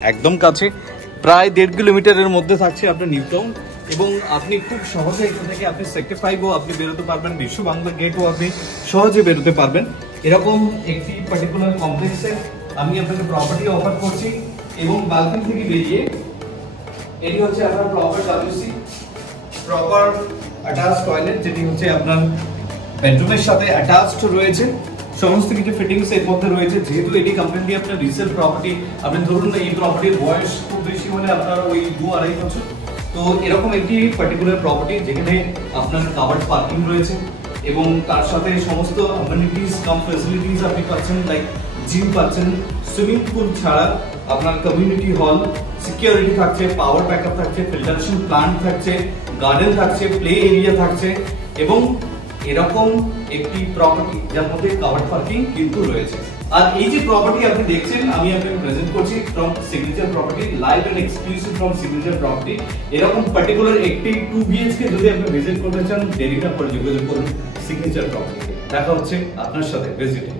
একদম কাছে প্রায় 1.5 কিলোমিটারের মধ্যে থাকছে আপনার নিউ টাউন এবং আপনি খুব সহজে এখান থেকে আপনি সেক্টর 5ও আপনি বেরোতে পারবেন, বিশ্ব বাংলা গেটও আপনি সহজে বেরোতে পারবেন। এরকম একটি পার্টিকুলার কমপ্লেক্সে আমি আপনাকে প্রপার্টি অফার করছি এবং বালকনি থেকে বেরিয়ে এটি হচ্ছে আপনার proper WC proper attach toilet, যেটি হচ্ছে আপনার বেডরুমের সাথে অ্যাটাচড রয়েছে। সমস্ত কিছু ফিটিংস এর মধ্যে রয়েছে। যেহেতু এটি কমপ্লিটলি আপনার রিসেল প্রপার্টি, আপনি ধরুন এই প্রপার্টির বয়স খুব বেশি হলে আপনার ওই 2-2.5 বছর। তো এরকম একটি পার্টিকুলার প্রপার্টি যেখানে আপনার কাভার্ড পার্কিং রয়েছে এবং তার সাথে সমস্ত অ্যামেনিটিস কাম ফ্যাসিলিটিস আপনি পাচ্ছেন, লাইক জিম পাচ্ছেন, সুইমিং পুল ছাড়া আপনার কমিউনিটি হল, সিকিউরিটি থাকছে, পাওয়ার ব্যাকআপ থাকছে, ফিল্টারেশন প্লান্ট থাকছে, গার্ডেন থাকছে, প্লে এরিয়া থাকছে এবং এরকম একটি প্রপার্টি যার মধ্যে কাভার্ড পার্কিং কিন্তু রয়েছে। আর এই যে প্রপার্টি আপনি দেখছেন আমি আপনাকে প্রেজেন্ট করছি from signature property, live and exclusive from signature property. এরকম পার্টিকুলার একটি 2 BHK যদি আপনি ভিজিট করতে চান, দেরি না করে যোগাযোগ করুন সিগনেচার প্রপার্টিতে। দেখা হচ্ছে আপনার সাথে ভিজিটে।